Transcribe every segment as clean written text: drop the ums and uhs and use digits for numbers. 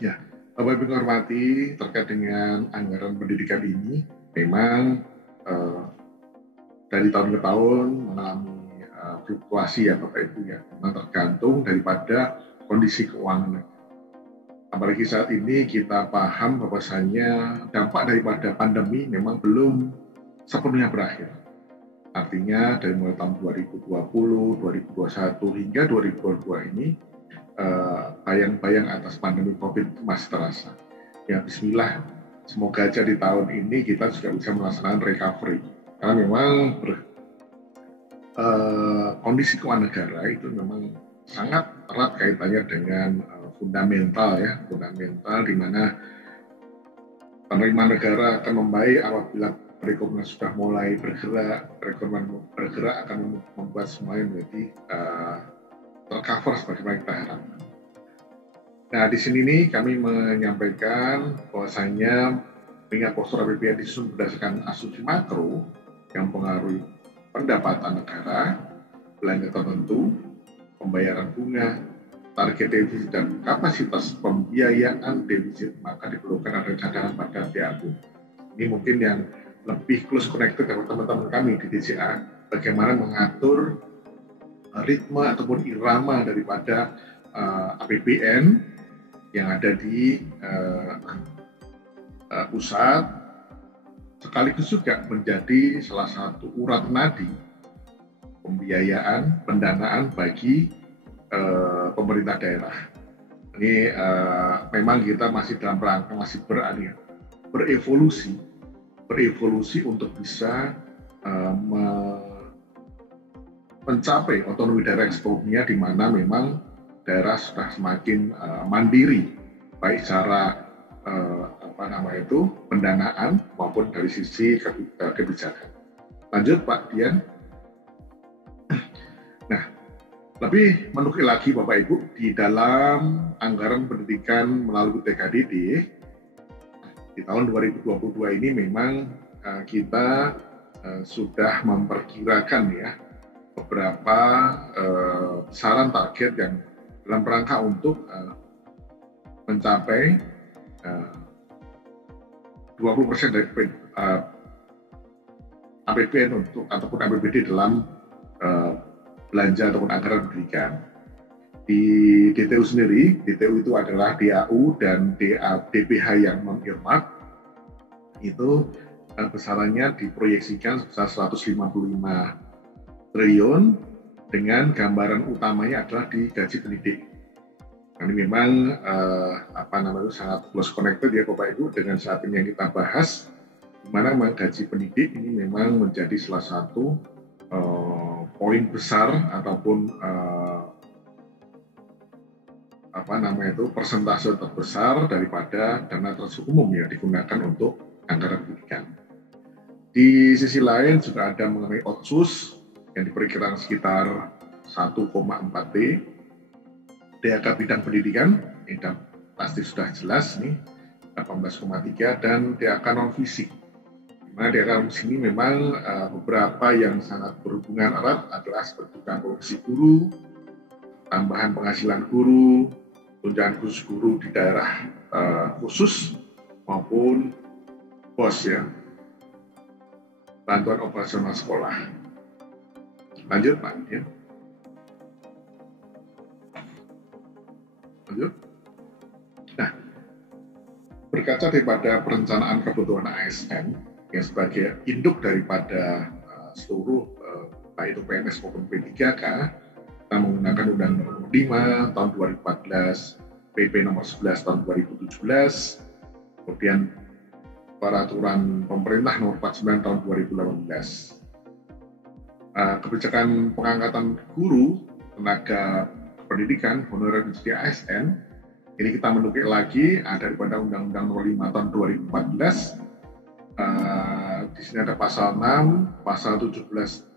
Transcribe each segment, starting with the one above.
Ya, Bapak Ibu yang hormati, terkait dengan anggaran pendidikan ini, memang eh, dari tahun ke tahun mengalami fluktuasi ya Bapak Ibu ya, memang tergantung daripada kondisi keuangan. Apalagi saat ini kita paham bahwasanya dampak daripada pandemi memang belum sepenuhnya berakhir. Artinya dari mulai tahun 2020, 2021 hingga 2022 ini bayang-bayang atas pandemi COVID masih terasa. Ya Bismillah, semoga aja di tahun ini kita juga bisa melaksanakan recovery. Karena memang kondisi keuangan negara itu memang sangat erat kaitannya dengan fundamental ya, fundamental di mana penerimaan negara akan membaik apabila perekonomian sudah mulai bergerak, perekonomian bergerak akan membuat semuanya menjadi tercover sebagaimana kita harapkan. Nah, di sini nih kami menyampaikan bahwasanya mengingat postur APBN disusun berdasarkan asumsi makro yang mempengaruhi pendapatan negara, belanja tertentu, pembayaran bunga, target defisit dan kapasitas pembiayaan defisit, maka diperlukan ada cadangan pada PAU. Ini mungkin yang lebih close connected dengan teman-teman kami di DCA, bagaimana mengatur ritme ataupun irama daripada APBN yang ada di pusat, sekaligus juga menjadi salah satu urat nadi pembiayaan, pendanaan bagi pemerintah daerah. Ini memang kita masih dalam rangka masih berevolusi untuk bisa mencapai otonomi daerah yang sepenuhnya, di mana memang daerah sudah semakin mandiri, baik secara pendanaan maupun dari sisi kebijakan. Lanjut Pak Dian. Nah, lebih menukil lagi Bapak Ibu, di dalam anggaran pendidikan melalui TKDD di tahun 2022 ini memang kita sudah memperkirakan ya beberapa saran target yang dalam rangka untuk mencapai 20% dari APBN untuk ataupun APBD dalam belanja ataupun anggaran pendidikan. Di DTU sendiri, DTU itu adalah DAU dan DPH yang non-earmark, itu besarannya diproyeksikan sebesar 155 triliun dengan gambaran utamanya adalah di gaji pendidik. Ini memang sangat close connected ya Bapak Ibu dengan saat ini yang kita bahas, di mana gaji pendidik ini memang menjadi salah satu poin besar ataupun persentase terbesar daripada dana transaksi umum yang digunakan untuk anggaran pendidikan. Di sisi lain juga ada mengenai otsus yang diperkirakan sekitar 1,4 T, DAK bidang pendidikan, ini pasti sudah jelas nih, 18,3, dan DAK non-fisik. Dimana DAK non-fisik ini memang beberapa yang sangat berhubungan erat adalah seperti komisi guru, tambahan penghasilan guru, tunjangan khusus guru di daerah khusus, maupun BOS ya, bantuan operasional sekolah. Lanjut Pak ya. Lanjut. Nah, berkaca daripada perencanaan kebutuhan ASN yang sebagai induk daripada seluruh baik itu PNS maupun P3K, kita menggunakan Undang-Undang Nomor 5 tahun 2014, PP Nomor 11 tahun 2017, kemudian Peraturan Pemerintah Nomor 49 tahun 2018. Kebijakan pengangkatan guru, tenaga pendidikan, honorer menjadi ASN, ini kita menukil lagi daripada Undang-Undang Nomor 5 tahun 2014. Di sini ada pasal 6, pasal 17,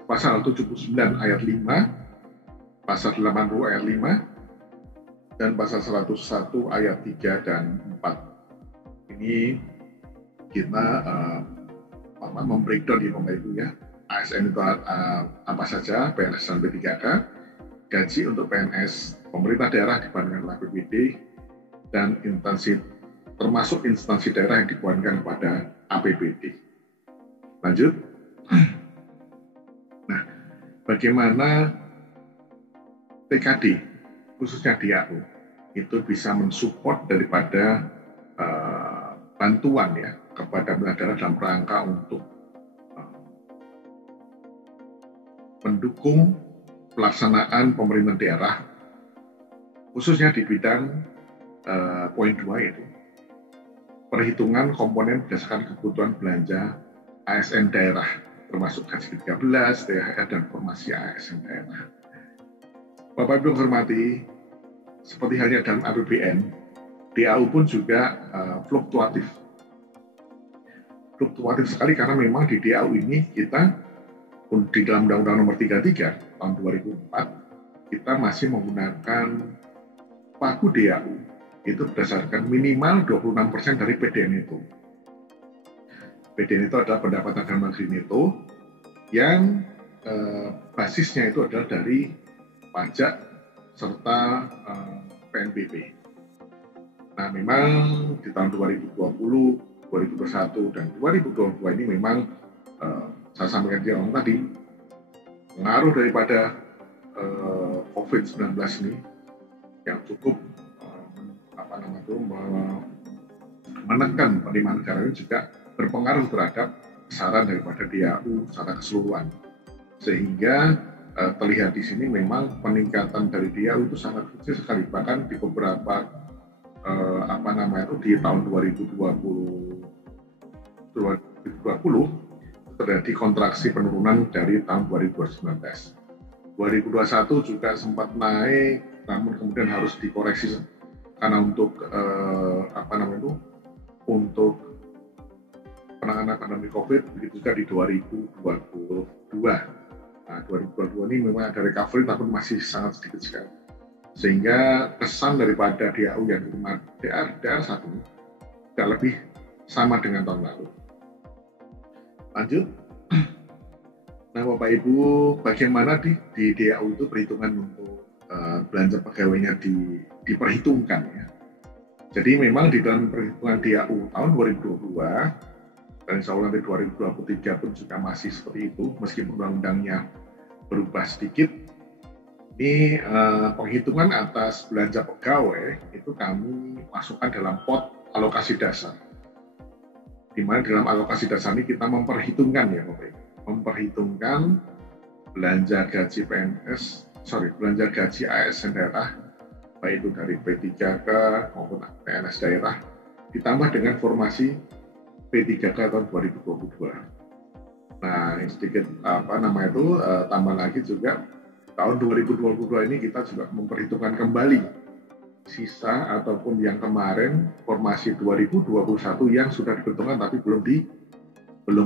pasal 79 ayat 5, pasal 80 ayat 5, dan pasal 101 ayat 3 dan 4. Ini kita membreakdown di Bapak Ibu ya. ASN itu apa saja, PNS dan P3K, gaji untuk PNS pemerintah daerah dibandingkan APBD dan instansi termasuk instansi daerah yang dibebankan kepada APBD. Lanjut. Nah, bagaimana TKD, khususnya DAU, itu bisa mensupport daripada bantuan ya kepada daerah dalam rangka untuk mendukung pelaksanaan pemerintahan daerah, khususnya di bidang poin 2 yaitu perhitungan komponen berdasarkan kebutuhan belanja ASN daerah, termasuk gaji 13, THR, dan formasi ASN daerah. Bapak Ibu hormati, seperti halnya dalam APBN, DAU pun juga fluktuatif. Fluktuatif sekali karena memang di DAU ini kita di dalam Undang-Undang Nomor 33 tahun 2004 kita masih menggunakan pagu DAU itu berdasarkan minimal 26% dari PDN itu. PDN itu adalah pendapatan dalam negeri neto yang basisnya itu adalah dari pajak serta PNBP. Nah, memang di tahun 2020, 2021, dan 2022 ini memang saya sampaikan di awal tadi, pengaruh daripada COVID-19 ini yang cukup menekan penerimaan negara ini juga berpengaruh terhadap besaran daripada DAU secara keseluruhan. Sehingga terlihat di sini memang peningkatan dari DAU itu sangat kecil sekali, bahkan di beberapa di tahun 2020 terjadi kontraksi penurunan dari tahun 2019. 2021 juga sempat naik, namun kemudian harus dikoreksi karena untuk untuk penanganan pandemi COVID, begitu juga di 2022. Nah, 2022 ini memang ada recovery, tapi masih sangat sedikit sekali. Sehingga kesan daripada DAU yang diterima daerah saat ini tidak lebih sama dengan tahun lalu. Lanjut. Nah, Bapak Ibu, bagaimana di DAU itu perhitungan untuk belanja pegawainya diperhitungkan ya. Jadi memang di dalam perhitungan DAU tahun 2022 dan insya Allah nanti 2023 pun juga masih seperti itu, meskipun undang-undangnya berubah sedikit. Ini penghitungan atas belanja pegawai itu kami masukkan dalam pot alokasi dasar. Di mana dalam alokasi dasar ini kita memperhitungkan ya Bapak Ibu, memperhitungkan belanja gaji belanja gaji ASN daerah, baik itu dari P3K maupun PNS daerah, ditambah dengan formasi P3K tahun 2022. Nah, sedikit tambah lagi juga tahun 2022 ini kita juga memperhitungkan kembali sisa ataupun yang kemarin formasi 2021 yang sudah diperhitungkan tapi belum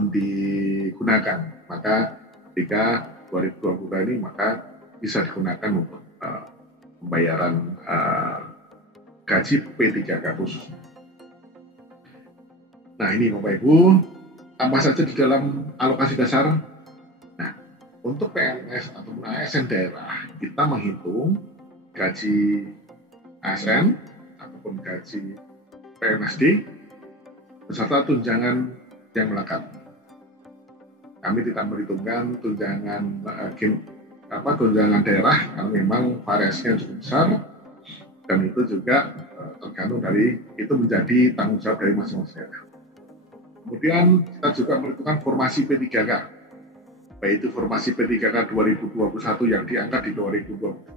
digunakan. Maka ketika 2022 ini maka bisa digunakan untuk pembayaran gaji P3K khusus. Nah, ini Bapak Ibu, apa saja di dalam alokasi dasar. Nah, untuk PNS ataupun ASN daerah, kita menghitung gaji ASN ataupun gaji PNSD beserta tunjangan yang melekat. Kami tidak memperhitungkan tunjangan daerah karena memang variasinya cukup besar dan itu juga tergantung dari itu menjadi tanggung jawab dari masing-masing daerah. Kemudian kita juga memperhitungkan formasi P3K, baik itu formasi P3K 2021 yang diangkat di 2022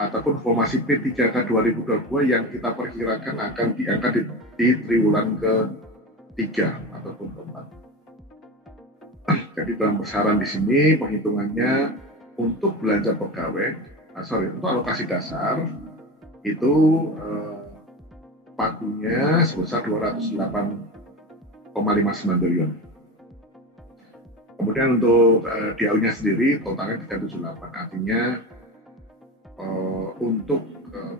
ataupun formasi P3K 2022 yang kita perkirakan akan diangkat di triwulan ke-3 ataupun ke-4. Jadi dalam besaran di sini penghitungannya untuk belanja pegawai, untuk alokasi dasar itu pagunya sebesar 208,59 triliun. Kemudian untuk DAU-nya sendiri totalnya 378, artinya untuk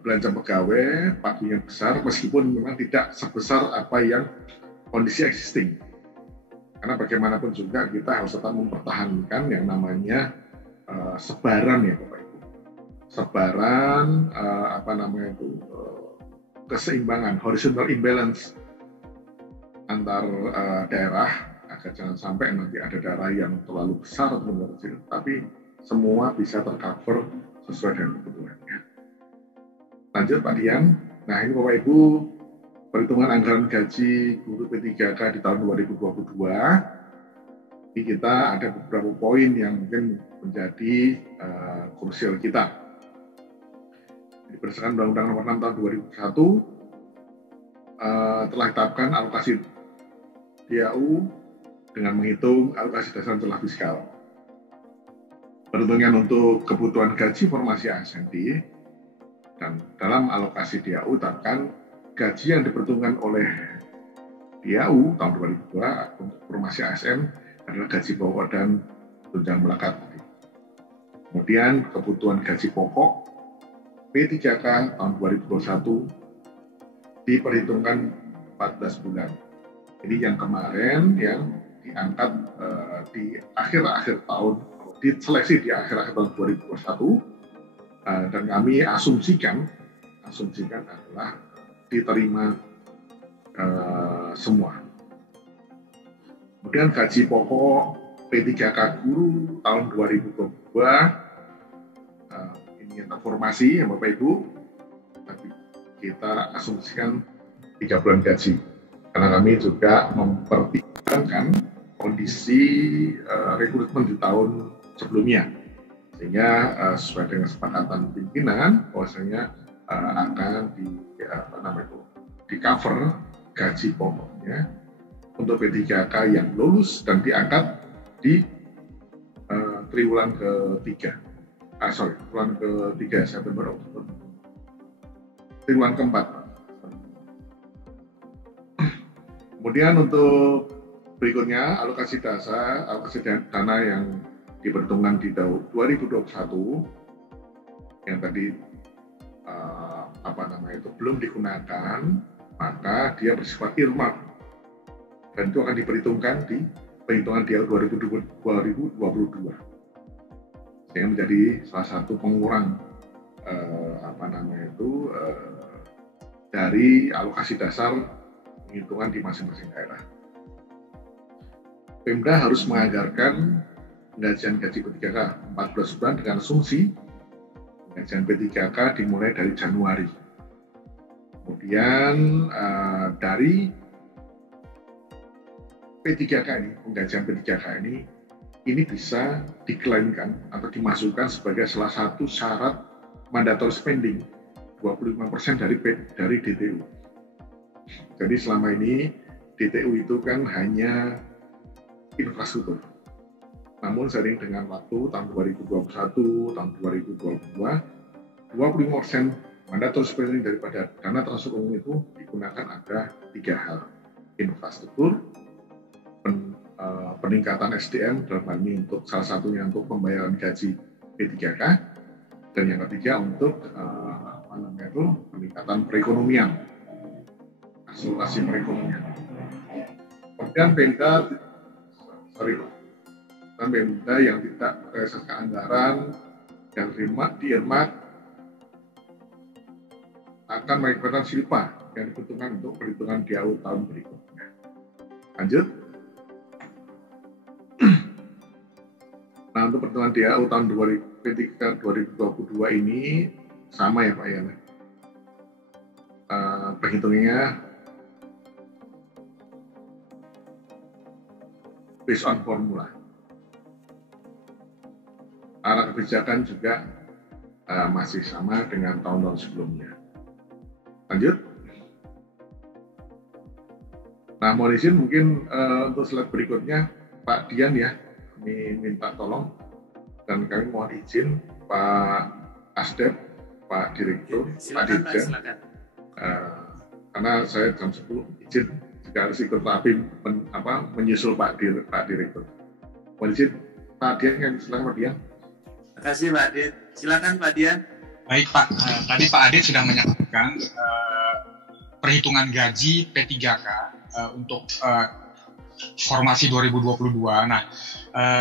belanja pegawai pagunya besar meskipun memang tidak sebesar apa yang kondisi existing. Karena bagaimanapun juga kita harus tetap mempertahankan yang namanya sebaran ya Bapak Ibu. Sebaran keseimbangan, horizontal imbalance antar daerah, agar jangan sampai nanti ada daerah yang terlalu besar atau terlalu kecil, tapi semua bisa tercover sesuai dengan kebutuhannya. Lanjut Pak Dian. Nah ini Bapak Ibu, perhitungan anggaran gaji guru P3K di tahun 2022. Ini kita ada beberapa poin yang mungkin menjadi krusial kita. Berdasarkan Undang-Undang Nomor 6 Tahun 2001 telah ditetapkan alokasi DAU dengan menghitung alokasi dasar celah fiskal. Perhitungan untuk kebutuhan gaji formasi ASN dan dalam alokasi DAU ditetapkan gaji yang diperhitungkan oleh DAU tahun 2002 untuk formasi ASN adalah gaji pokok dan tunjangan melekat. Kemudian kebutuhan gaji pokok P3K tahun 2021 diperhitungkan 14 bulan. Ini yang kemarin yang diangkat di akhir-akhir tahun, diseleksi di akhir-akhir tahun 2021, dan kami asumsikan adalah diterima semua. Kemudian gaji pokok P3K guru tahun 2022 ini informasi ya Bapak Ibu, tapi kita asumsikan 3 bulan gaji karena kami juga mempertimbangkan kondisi rekrutmen di tahun sebelumnya, sehingga sesuai dengan kesepakatan pimpinan bahwasanya akan di cover gaji pokoknya untuk P3K yang lulus dan diangkat di triwulan ketiga September Oktober, triwulan keempat. Kemudian untuk berikutnya alokasi dana yang diperhitungkan di tahun 2021 yang tadi belum digunakan, maka dia bersifat earmark dan itu akan diperhitungkan di perhitungan DAU 2022 sehingga menjadi salah satu pengurang dari alokasi dasar penghitungan di masing-masing daerah. Pemda harus menganggarkan penggajian gaji P3K 14 bulan dengan asumsi penggajian P3K dimulai dari Januari. Kemudian dari P3K ini, penggajian P3K ini bisa diklaimkan atau dimasukkan sebagai salah satu syarat mandatory spending 25% dari DTU. Jadi selama ini DTU itu kan hanya infrastruktur. Namun seiring dengan waktu tahun 2021, tahun 2022, 25% mandatory spending daripada dana transfer umum itu digunakan ada 3 hal. Infrastruktur, peningkatan SDM dalam hal ini untuk salah satunya untuk pembayaran gaji P3K, dan yang ketiga untuk peningkatan perekonomian, akselerasi perekonomian. Kemudian Pemda yang tidak merealisasikan anggaran yang di-earmark akan mengakibatkan silpa yang dibutuhkan untuk perhitungan DAU tahun berikutnya. Lanjut. Nah, untuk perhitungan DAU tahun 2022 ini sama ya Pak ya. Perhitungannya based on formula. Arah kebijakan juga masih sama dengan tahun-tahun sebelumnya. Lanjut. Nah, mohon izin mungkin untuk slide berikutnya Pak Dian ya, kami minta tolong dan kami mohon izin Pak Asdep, Pak Direktur, silakan, Pak Dirjen, karena saya jam 10 izin jika harus ikut rapim menyusul Pak Direktur. Mohon izin Pak Dian, silakan Pak Dian. Terima kasih Pak Adit. Silakan Pak Dian. Baik Pak, tadi Pak Adit sudah menyampaikan perhitungan gaji P3K untuk formasi 2022. Nah,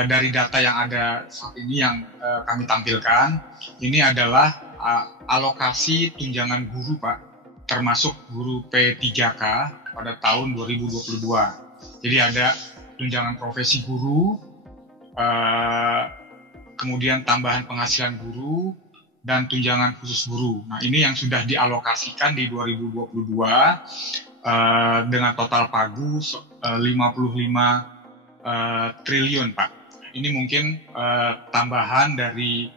dari data yang ada saat ini yang kami tampilkan, ini adalah alokasi tunjangan guru Pak termasuk guru P3K pada tahun 2022. Jadi ada tunjangan profesi guru, kemudian tambahan penghasilan guru, dan tunjangan khusus guru. Nah, ini yang sudah dialokasikan di 2022 dengan total pagu 55 triliun, Pak. Ini mungkin tambahan dari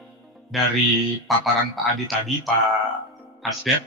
paparan Pak Adi tadi, Pak Asdep,